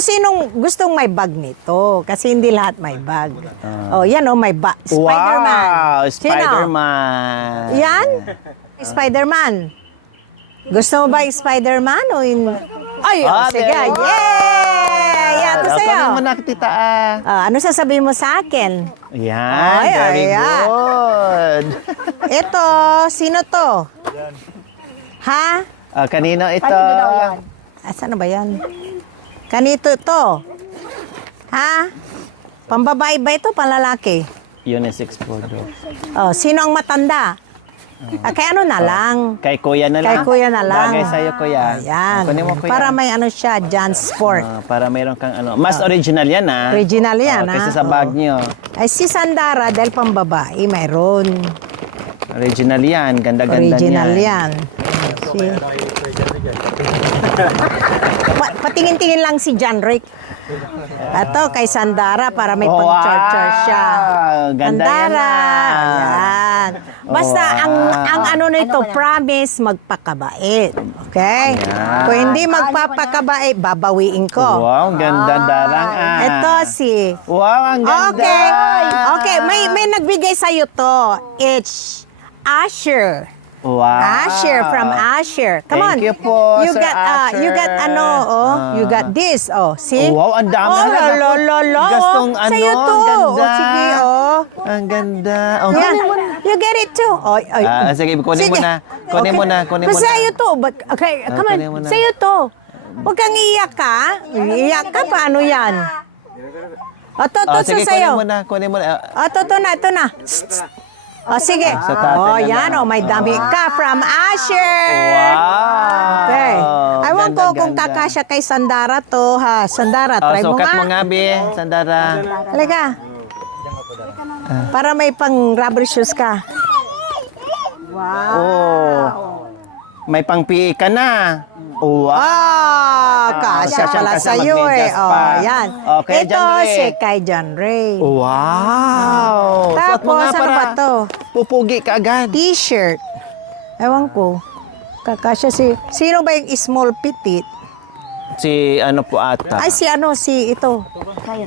sinong gustong may bag nito? Kasi hindi lahat may bag. Oh, yan oh, may bag. Spider-Man. Wow, Sino? Spider-Man. Yan? Spider-Man. Gusto mo ba yung Spider-Man o in... Ay, oh, sige. there you go. Yay! Yan to sa'yo. Kunin mo na tita. Ano sasabihin mo sa akin? Yan, Ay, very ayan. good. Ito, sino to? Ha? Kanino ito? Asan na ba yan? Kanito to? Ha? Pambabae ba ito? Panlalaki? Unisex po daw. Oh, sino ang matanda? Kay ano na lang? Kay kuya na Kay lang. kuya na lang. Bagay sa'yo kuya. Ayan. Kunin mo kuya. Para may ano siya, John Sport. Para mayroon kang ano. Mas original yan ha. Original yan, ha? Kaysa sa bag nyo. Ay, si Sandara, dahil pambabae, mayroon. Original yan. Ganda-ganda Original yan. Si... Patingin-tingin lang si John Rick. Ito, kay Sandara, para may pang-char-char siya. Ganda Sandara. yan. Ayan. Basta, ang ano nito, promise, magpakabait. Okay? Ayan. Kung hindi magpapakabait, babawiin ko. Wow, ganda darang Ito si... Wow, ang ganda. Okay. Okay, may nagbigay sa'yo to. It's Asher. Wow. Asher from Asher. Come on. Thank you po, you Sir got Asher. you got ano, oh. You got this, oh. See? Wow, ang dami. Oh, lo. Gastong oh. ano, Sa'yo to. ang ganda. Oh, sige, oh. Ang ganda. Oh, Yan. You get it too. Oh, sige, kunin mo na. Kunin mo na, kunin mo na. Sa'yo to. Okay, come on. kunin mo na. Sa'yo to. Huwag kang iiyak ka. Iiyak ka, paano yan? O, to Sige, sa'yo. kunin mo na. O, to na. O, sige. Sa tatay O, na yan, lang. o, may dami ka from Asher. Wow. Okay. Ewan ko Ganda, kung ganda. kakasya kay Sandara to, ha. Sandara, try mo Sukat nga. mo nga, Bi. Sandara. Halika. Para may pang rubber shoes ka. Oh. May pang-PE ka na. Wow. Kasya Kasya pala ka sa sa'yo eh. magmedyas Oh, pa. yan. Okay, Ito John Ray. si kay John Ray. Wow. Suot mo Tapos, nga ano para ba to? pupugi ka agad. T-shirt. Ewan ko. Kakasya si... Sino ba yung small petite? Si ano po ata. Ay, si ano, si ito.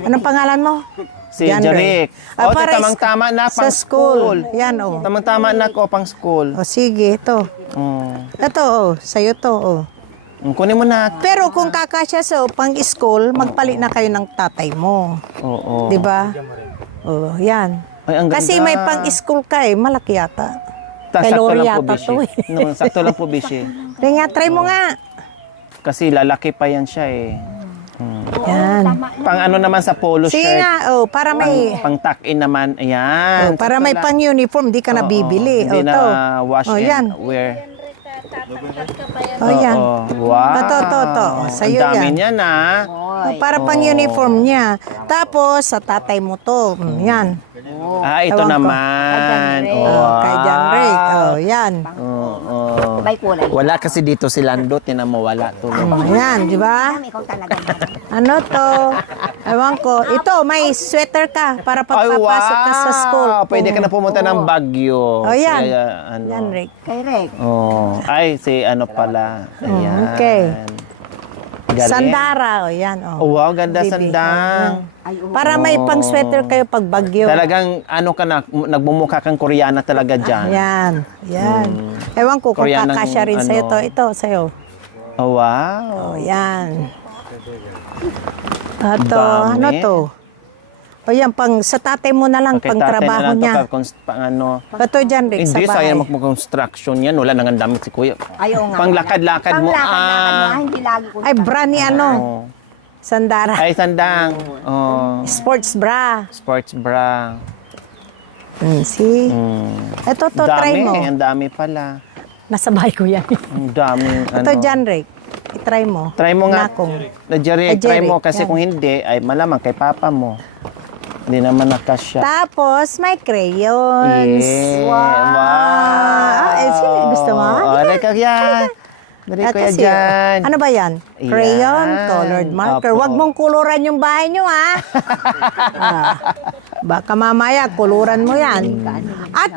Anong pangalan mo? Si John Ray. Jeric. Oh, para tamang-tama na sa pang school. Yan, oh. Tamang-tama na ko pang school. O, sige, ito. Ito, oh. Sa'yo to, oh. Kunin mo na. Pero kung kakasya sa pang school, magpalit na kayo ng tatay mo. Oo. Di ba? Oh, yan. Ay, ang ganda. Kasi may pang school ka eh, malaki yata. Kay Sakto Lori lang po, yata Bishi. to eh. No, sakto lang po, Bishi. Kaya try mo nga. Kasi lalaki pa yan siya eh. Yan. Pang ano naman sa polo Sige shirt. nga, oh, para may... Pang tuck-in naman. Ayan. Oh, para sakto may lang. pang uniform, di ka na Oo, bibili. Hindi Oh, na to. wash Oh, and yan. wear. Oh, yan. Wow. To. Sa'yo ang dami yan. niyan ah. Oh, para pang uniform niya. Tapos, sa tatay mo to. Yan. Ah, ito Ewan ko. naman. Oh, kay John Ray. Oh, yan. Oo. May kulay. Wala kasi dito si Landot. Tinan mo, wala tuloy. Yan, di ba? Ikaw talaga. Ano to? Ewan ko. Ito, may sweater ka para pagpapasok ka sa school. Pwede ka na pumunta ng Baguio. Oh, yan. Ano. Yan, Rick. Kay Rek. Oh. Ay, si ano pala. Ayan. okay. Galing. Sandara, o yan. Oh, wow, ganda Bibi. sandang. Para may pang sweater kayo pag bagyo. Talagang ano ka na, nagmumukha kang Koreana talaga dyan. Yan. Ewan ko kung Koreanang kakasya rin sa'yo ano. to. Ito, sa'yo. Oh, wow. O, yan. Ito, Dami. ano to? O yan, pang, sa tatay mo na lang, Kay pang tatay trabaho na lang to, niya. pang ano. Ito dyan, Rick, sa Hindi, bahay. sayang mag-construction yan. Wala nang damit si Kuya. Ayaw nga. Panglakad-lakad mo. Panglakad-lakad mo. Hindi lagi ko. Ay, bra ni ano? Oh. Sandara. Ay, sandang. Oh. Sports bra. Sports bra. See? Ito, to, try Dami, mo. ang dami pala. Nasa bahay ko yan. Ang dami. Ito dyan, Rick. I-try mo. Try mo nga. Nakong. Na Jerry, Ay, try Jerry, mo. Kasi yan. kung hindi, ay malamang kay papa mo. Hindi naman nakasya. Tapos, may crayons. Yeah. Wow. Sino gusto mo? Oh, ka yan. Dari ko yan dyan. Ano ba yan? Crayon, Yan. colored marker. Opo. Huwag mong kuluran yung bahay nyo, ha? Baka mamaya, kuluran mo yan.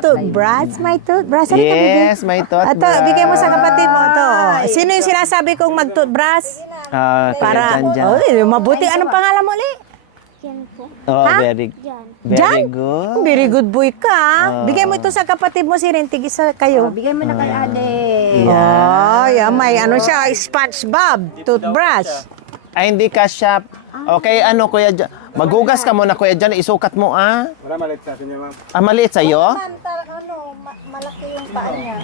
Toothbrush? May toothbrush? Ano Yes, may toothbrush. Ito, bigay mo sa kapatid mo. Ito. Sino yung sinasabi kong mag-toothbrush? Para, Mabuti. Anong pangalan mo ulit? Oh, Ha? very Jan? good. Very good boy ka. Bigay mo ito sa kapatid mo, si Rentig, isa kayo. Bigay mo na kay Ade. Oh, yeah, may ano siya, SpongeBob, toothbrush. Ay, hindi ka siya. Okay, ano, Kuya Jan? Maghugas ka muna, Kuya Jan. Isukat mo, ah. Maliit sa akin niya, ma'am. Maliit sa'yo? Malaki yung paa niya.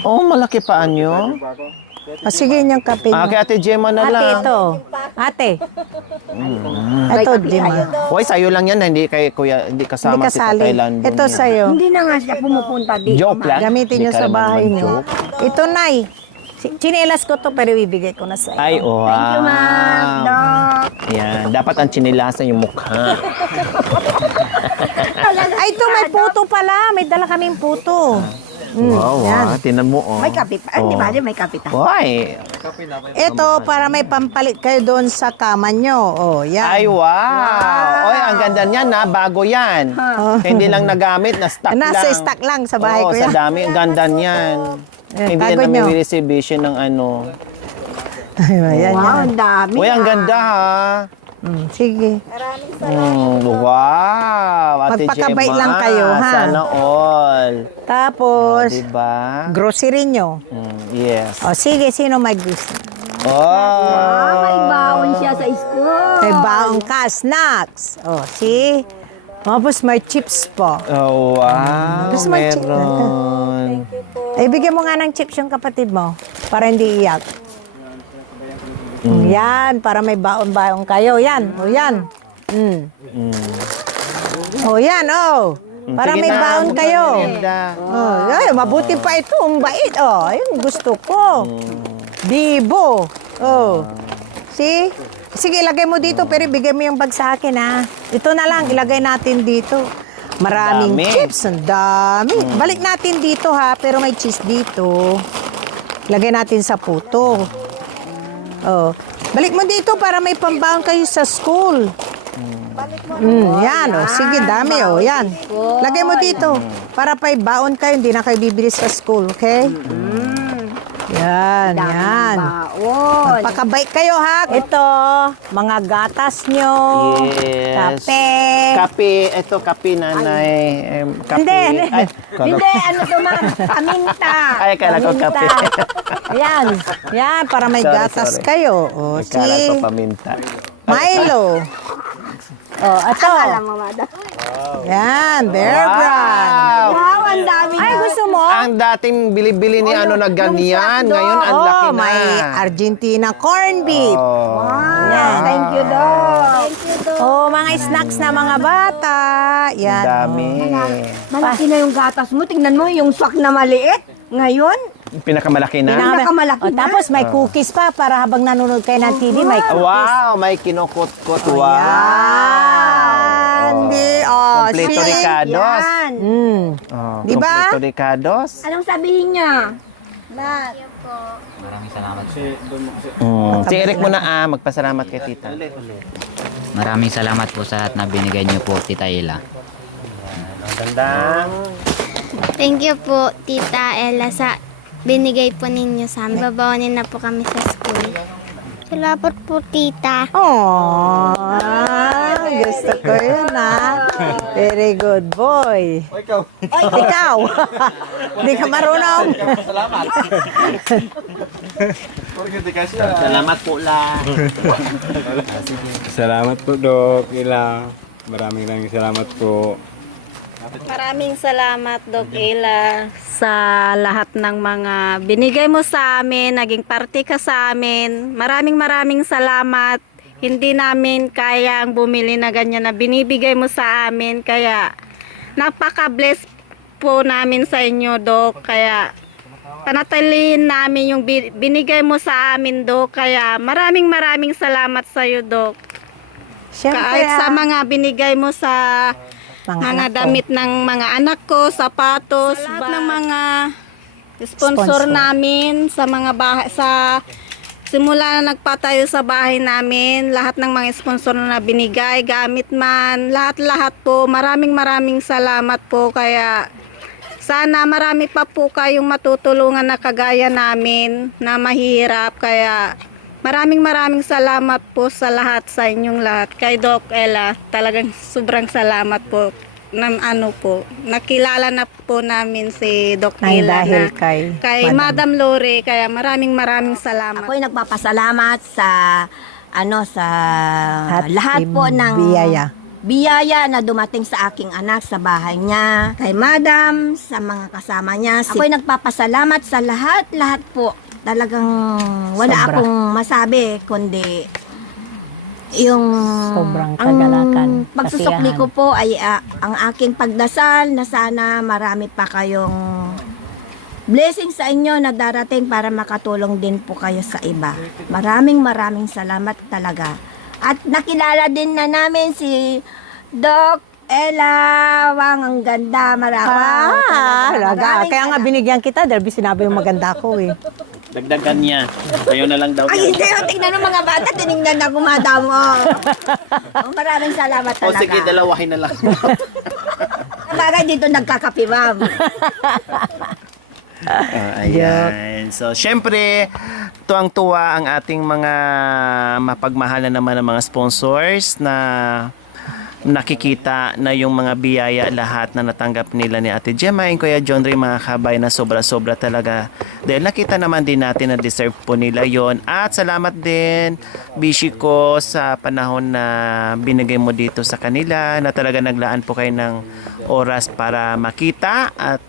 Oh, malaki pa nyo. Sige niyang kape Kay niyo. Ate Gemma na Ate, lang. ito. Ate. Ito, Gemma. Hoy, sa'yo lang yan. Hindi kay Kuya, hindi kasama Hindi si kasali. Tatay Landon. Ito yan. sa'yo. Hindi na nga siya pumupunta dito. Joke lang. Gamitin niyo Hindi ka sa naman bahay niyo. mag-joke. Ito, Nay. Chinelas ko to pero ibigay ko na sa'yo. Ay, wow. Thank you, ma'am. Doc. Yan. Dapat ang chinilasan yung mukha. Ay, ito may puto pala. May dala kaming puto. Wow, yan. Tinan mo, oh. May kapit. Di ba? May kapit. Hoy. Ito, para may pampalit kayo doon sa kama nyo. Oh, yan. Ay, wow. Oy, ang ganda niyan, na. Bago yan. Hindi lang nagamit, na-stock lang. Nasa stock lang sa bahay Oo, ko sa yan. dami. Ang ganda niyan. Hindi tago yan nyo. namin reservation ng ano. Ayan, Wow, yan. ang dami. Uy, ang ganda, ha. Sige. Wow. Ate Magpakabait Gemma, lang kayo, ha? Sana all. Tapos, Diba? grocery nyo. Yes. O, sige, sino may gusto? Ah, may Oh. baon siya sa school. May baong ka, snacks. O, see? Tapos may chips pa. Oh, wow. Gusto mo chips? Meron. Ay, bigyan mo nga ng chips yung kapatid mo para hindi iyak. Yan, para may baon-baon kayo. Yan, o yan. O yan, o. Para Sige may na, baon kayo. magmerienda. Oh, ay, mabuti pa ito. Ang bait. Oh, ayun, gusto ko. Bibo. Oh. See? Sige, ilagay mo dito, pero ibigay mo yung bag sa akin, ha? Ito na lang, ilagay natin dito. Maraming Dami. chips. Ang dami. Balik natin dito, ha? Pero may cheese dito. Lagay natin sa puto. Oh. Balik mo dito para may pambaon kayo sa school. Yan, oh. Sige, dami, oh. Yan. Lagay mo dito. Para pa baon kayo, hindi na kayo bibili sa school, okay? Yan, yan. Baon. Magpakabait kayo, ha? Ito, mga gatas nyo. Yes. Kape. Kape. Ito, kape, nanay. Kape. Hindi. Ay, Hindi, ano to, ma'am? Paminta. Ay, kala ko Paminta. kape. Yan. Yan, para may Sorry, gatas sorry. kayo. O, Kala ko si paminta. Milo. O, ito. Alam mo, madam. Yan, Bear Brand. Wow! Wow, ang dami Ay, na. gusto mo? Ang dating bili-bili ni ano na ganyan, ngayon ang laki na. may Argentina corn beef. Oh. Yan. Thank you, Doc. Oh, mga snacks na mga bata. Ang Yan. dami. Malaki na yung gatas mo. Tingnan mo, yung swak na maliit. Ngayon, Pinakamalaki na. Pinakamalaki na. Tapos may cookies pa para habang nanonood kayo ng TV, may cookies. Wow, may kinukot-kot. Wow. Yan. Kompleto see? Ricados. yan. Oh, Di ba? Kompleto Ricados. Anong sabihin niya? Si Eric mo na magpasalamat kay tita. Maraming salamat po sa lahat na binigay niyo po, Tita Ella. Gandang. Thank you po, Tita Ella, sa binigay po ninyo sa amin. Babawanin na po kami sa school. Salamat po, Tita. Oh, gusto ko yun, ha? Very good boy. Ikaw. Ikaw. Hindi ka marunong. Salamat po la. Salamat po, Doc. Ila. Maraming salamat po. Maraming salamat, Doc Ella, sa lahat ng mga binigay mo sa amin, naging parte ka sa amin. Maraming salamat. Hindi namin kayang bumili na ganyan na binibigay mo sa amin. Kaya napaka-bless po namin sa inyo, Doc. Kaya panatilihin namin yung binigay mo sa amin, Doc. Kaya maraming salamat sa iyo, Doc. Siyempre, Kahit sa mga binigay mo sa mga anak ko. damit ng mga anak ko, sapatos, lahat ng mga sponsor Sponsor. namin sa mga bahay, sa simula na nagpatayo sa bahay namin, lahat ng mga sponsor na binigay, gamit man, lahat-lahat po, maraming salamat po. Kaya sana marami pa po kayong matutulungan na kagaya namin na mahirap. Kaya maraming salamat po sa lahat, sa inyong lahat. Kay Doc Ella, talagang sobrang salamat po. Nakilala na po namin si Doc Nang Ella dahil na kay Madam Lore. Kaya maraming salamat. Ako'y nagpapasalamat sa lahat po ng biyaya na dumating sa aking anak sa bahay niya, kay Madam, sa mga kasama niya. Ako'y nagpapasalamat sa lahat po. Talagang wala Sobra. akong masabi kundi yung Sobrang kagalakan, ang pagsusukli kasiyahan. ko po ay ang aking pagdasal na sana marami pa kayong blessing sa inyo na darating para makatulong din po kayo sa iba. Maraming salamat talaga. At nakilala din na namin si Doc Ella Wang, ang ganda, Talaga. Kaya nga binigyan kita dahil sinabi yung maganda ko eh. Dagdagan niya. Kayo na lang daw. Ay, hindi. Tingnan ng mga bata. Tinignan na madam. Maraming salamat O talaga. sige, dalawahin na lang. Bagay dito nagkakape, ma'am. Ayan. So, syempre, tuwang-tuwa ang ating mga mapagmahal na naman ng mga sponsors na nakikita na yung mga biyaya lahat na natanggap nila ni Ate Gemma and Kuya John Ray, mga kabay, na sobra-sobra talaga. Dahil nakita naman din natin na deserve po nila yon. At salamat din, Bishi ko, sa panahon na binigay mo dito sa kanila, na talaga naglaan po kayo ng oras para makita. At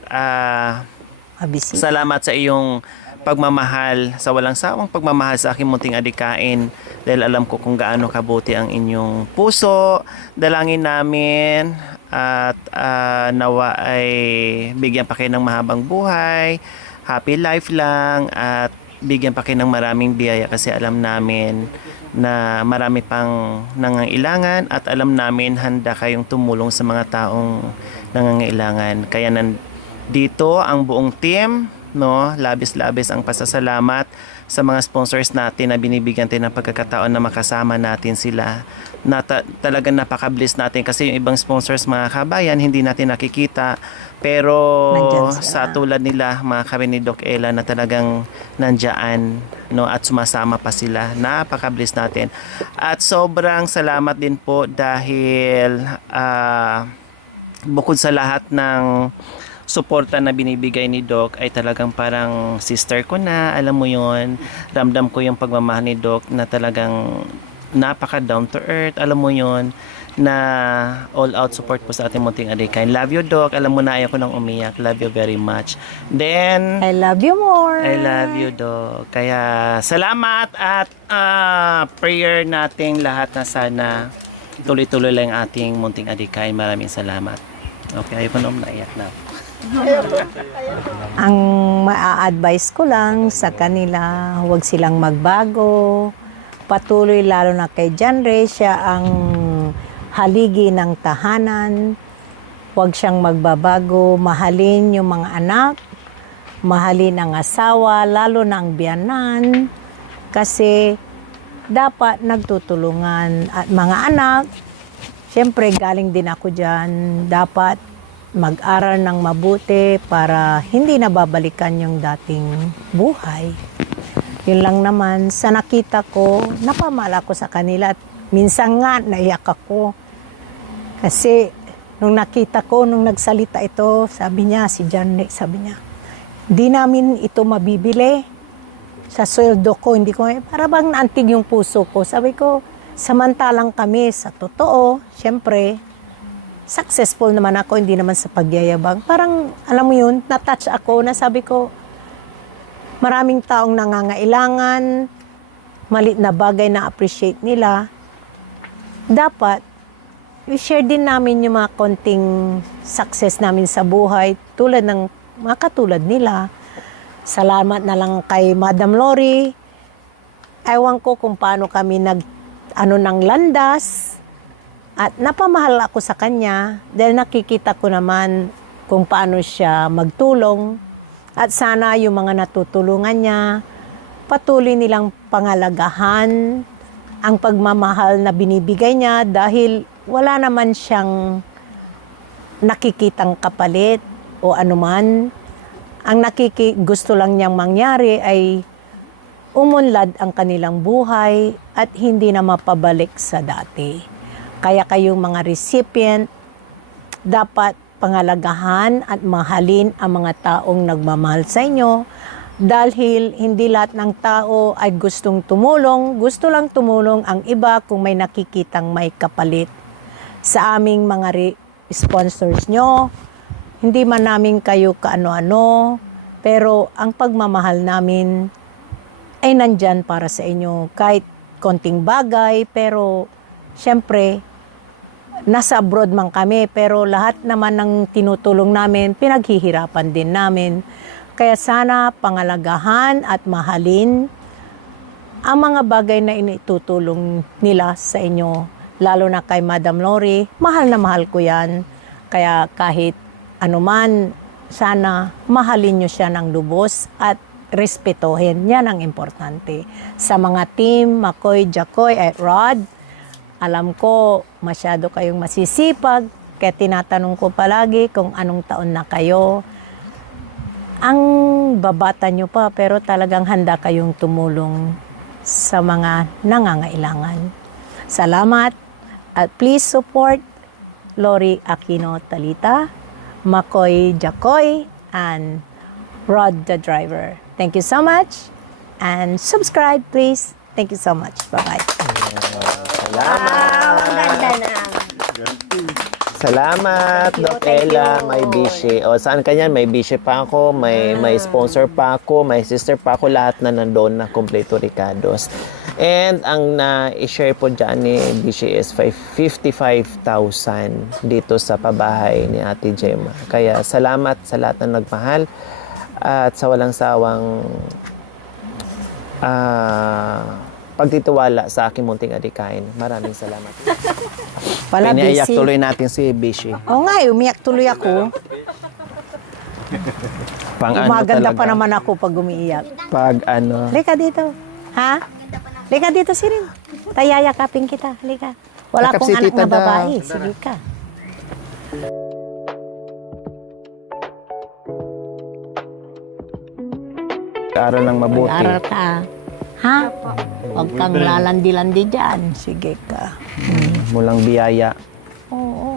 Mabisi. salamat sa iyong pagmamahal, sa walang sawang pagmamahal sa aking munting adikain, dahil alam ko kung gaano kabuti ang inyong puso. Dalangin namin at nawa ay bigyan pa kayo ng mahabang buhay, happy life lang, at bigyan pa kayo ng maraming biyaya, kasi alam namin na marami pang nangangailangan, at alam namin handa kayong tumulong sa mga taong nangangailangan. Kaya dito ang buong team, no, labis-labis ang pasasalamat sa mga sponsors natin na binibigyan tayo ng pagkakataon na makasama natin sila. Talagang napaka-bless natin, kasi yung ibang sponsors, mga kabayan, hindi natin nakikita, pero Nandyan sila. sa tulad nila, mga kami ni Doc Ella, na talagang nandyan, no, at sumasama pa sila. Napaka-bless natin. At sobrang salamat din po dahil bukod sa lahat ng suporta na binibigay ni Doc, ay talagang parang sister ko na, alam mo yon. Ramdam ko yung pagmamahal ni Doc na talagang napaka down to earth, alam mo yon, na all out support po sa ating munting adikain. Love you, Doc. Alam mo na, ayaw ko nang umiyak. Love you very much. Then, I love you more. I love you, Doc. Kaya salamat, at prayer nating lahat na sana tuloy-tuloy lang ang ating munting adikain. Maraming salamat. Okay, ayaw ko na umiyak na. Ang maa-advise ko lang sa kanila, huwag silang magbago. Patuloy, lalo na kay John Ray, siya ang haligi ng tahanan. Huwag siyang magbabago. Mahalin yung mga anak, mahalin ang asawa, lalo na ang biyanan. Kasi dapat nagtutulungan. At mga anak, siyempre galing din ako dyan, dapat mag-aral ng mabuti para hindi nababalikan yung dating buhay. Yun lang naman, sa nakita ko, napamala ko sa kanila, at minsan nga naiyak ako. Kasi nung nakita ko, nung nagsalita ito, sabi niya, si John Nick, sabi niya, di namin ito mabibili sa sweldo ko, hindi ko, para bang naantig yung puso ko. Sabi ko, samantalang kami sa totoo, syempre, successful naman ako, hindi naman sa pagyayabang. Parang, alam mo yun, na-touch ako, na sabi ko, maraming taong nangangailangan, malit na bagay na appreciate nila. Dapat, i-share din namin yung mga konting success namin sa buhay, tulad ng mga katulad nila. Salamat na lang kay Madam Lori. Ewan ko kung paano kami ng landas. At napamahal ako sa kanya dahil nakikita ko naman kung paano siya magtulong. At sana yung mga natutulungan niya, patuloy nilang pangalagahan ang pagmamahal na binibigay niya dahil wala naman siyang nakikitang kapalit o anuman. Ang gusto lang niyang mangyari ay umunlad ang kanilang buhay at hindi na mapabalik sa dati. Kaya kayong mga recipient, dapat pangalagahan at mahalin ang mga taong nagmamahal sa inyo dahil hindi lahat ng tao ay gustong tumulong. Gusto lang tumulong ang iba kung may nakikitang may kapalit. Sa aming mga sponsors nyo, hindi man namin kayo kaano-ano, pero ang pagmamahal namin ay nandyan para sa inyo. Kahit konting bagay, pero syempre, nasa abroad man kami, pero lahat naman ng tinutulong namin, pinaghihirapan din namin. Kaya sana pangalagahan at mahalin ang mga bagay na initutulong nila sa inyo. Lalo na kay Madam Lori, mahal na mahal ko yan. Kaya kahit anuman, sana mahalin nyo siya ng lubos at respetuhin. Yan ang importante. Sa mga team, Makoy, Jacoy at Rod, alam ko masyado kayong masisipag, kaya tinatanong ko palagi kung anong taon na kayo. Ang babata nyo pa, pero talagang handa kayong tumulong sa mga nangangailangan. Salamat at please support Lori Aquino Talita, Makoy Jacoy, and Rod the driver. Thank you so much and subscribe please. Thank you so much. Bye-bye. Wow, ang ganda na. Salamat, Doc Ella. May bishe. O, saan ka yan? May bishe pa ako, may sponsor pa ako, may sister pa ako. Lahat na nandoon na kompleto Ricardos. And ang na-share po dyan ni bishe is 55,000 dito sa pabahay ni Ate Gemma. Kaya salamat sa lahat na nagmahal at sa walang sawang pagtitiwala sa aking munting adikain. Maraming salamat. Pinaiyak busy. tuloy natin si Bishi. Oo nga, umiyak tuloy ako. Pang ano Gumaganda talaga. pa naman ako pag umiiyak. Pag ano. Halika dito. Ha? Halika dito, Sirin. Tayayakapin kita. Halika. Wala Yakap akong si anak tita na daw. babae. Sige ka. Aral ng mabuti. Aral ka. Ha? Huwag kang lalandi-landi dyan. Sige ka. Mulang biyaya. Oo.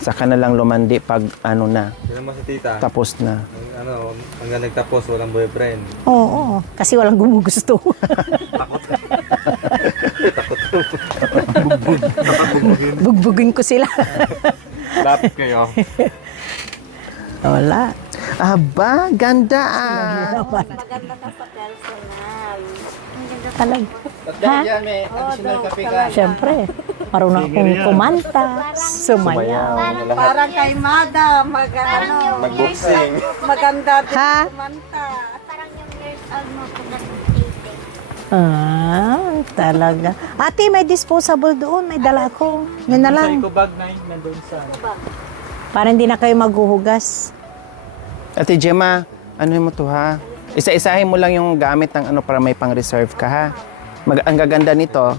Saka na lang lumandi pag ano na, Sino mo sa tita? tapos na. Ano, hanggang nagtapos, walang boyfriend. Oo. Kasi walang gumugusto. Bugbugin ko sila. Lapit kayo. Wala. Aba, ganda ah. Talag. Ha? Siyempre. Marunong akong kumanta, sumayaw. Parang kay Madam, Mag-boxing. maganda din Ha? kumanta. Parang yung years old mo po na Talaga. Ate, may disposable doon. May dala ko. Yun na lang. bag na yun, nandun sa... Para hindi na kayo maghuhugas. Ate Gemma, ano mo to ha? Isa-isahin mo lang yung gamit ng ano para may pang-reserve ka ha. Ang gaganda nito,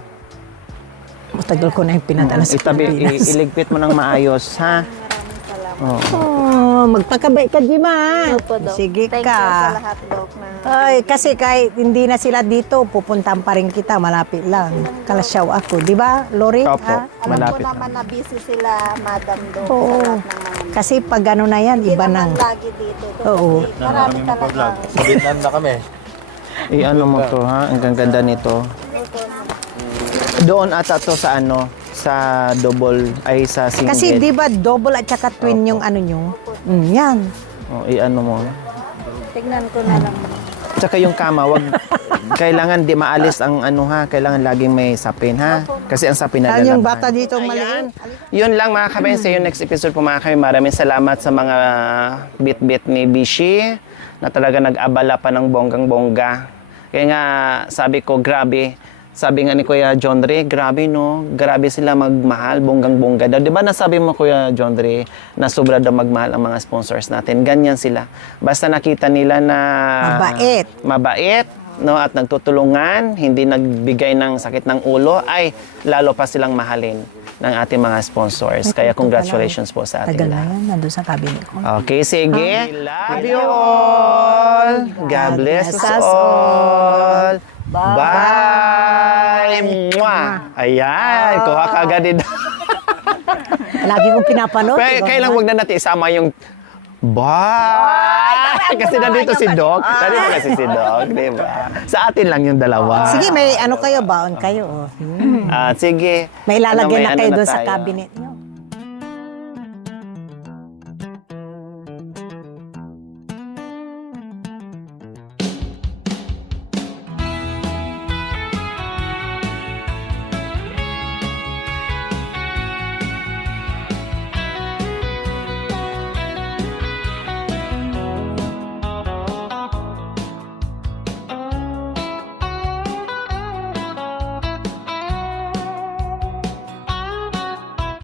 Matagal ko na yung pinadala sa Pilipinas. iligpit mo ng maayos ha. Oh, magpakabay ka, Jima. Sige Thank you sa ka. lahat, Dok. Ay, kasi kahit hindi na sila dito, pupuntahan pa rin kita, malapit lang. Kalasyaw ako, di ba, Lori? Opo, Ha? Alam ko malapit naman lang. na busy sila, Madam Dok. Oo. Sa lahat ng mga... Kasi pag ano na yan, Hindi iba naman nang... lagi dito. Dok. Oo. Kasi marami talaga. Sa Vietnam na kami. Ano mo to ha? Ang ganda nito. Doon ata to sa ano, sa double ay sa single. Kasi di ba double at saka twin yung ano nyo? Yan. Ano mo. Tignan ko na lang. Tsaka yung kama, wag kailangan di maalis ang ano ha, kailangan laging may sapin ha. Kasi ang sapin na Saan yung bata dito maliit? Yun lang mga kabayan, sa yung next episode po mga kabayan. Maraming salamat sa mga bit-bit ni Bishi na talaga nag-abala pa ng bonggang-bongga. Kaya nga sabi ko, grabe. Sabi nga ni Kuya John Ray, grabe no, grabe sila magmahal, bonggang-bongga daw. Di ba nasabi mo Kuya John Ray na sobra daw magmahal ang mga sponsors natin? Ganyan sila. Basta nakita nila na Mabait. mabait, no, at nagtutulungan, hindi nagbigay ng sakit ng ulo, ay lalo pa silang mahalin ng ating mga sponsors. Kaya congratulations po sa ating Tagal na lahat. yan, nandun sa cabinet ko. Okay, sige. Love you all. God bless us all. Bye. Mwah. Ayan, kuha ka agad din. Lagi kong pinapanood. Pero kailang wag na natin isama yung bye. Kasi nandito si Doc. Nandito kasi si Doc, di ba? Sa atin lang yung dalawa. Sige, may ano kayo, baon kayo. Oh. Sige. May ilalagay Ano, na kayo ano doon sa tayo? cabinet nyo.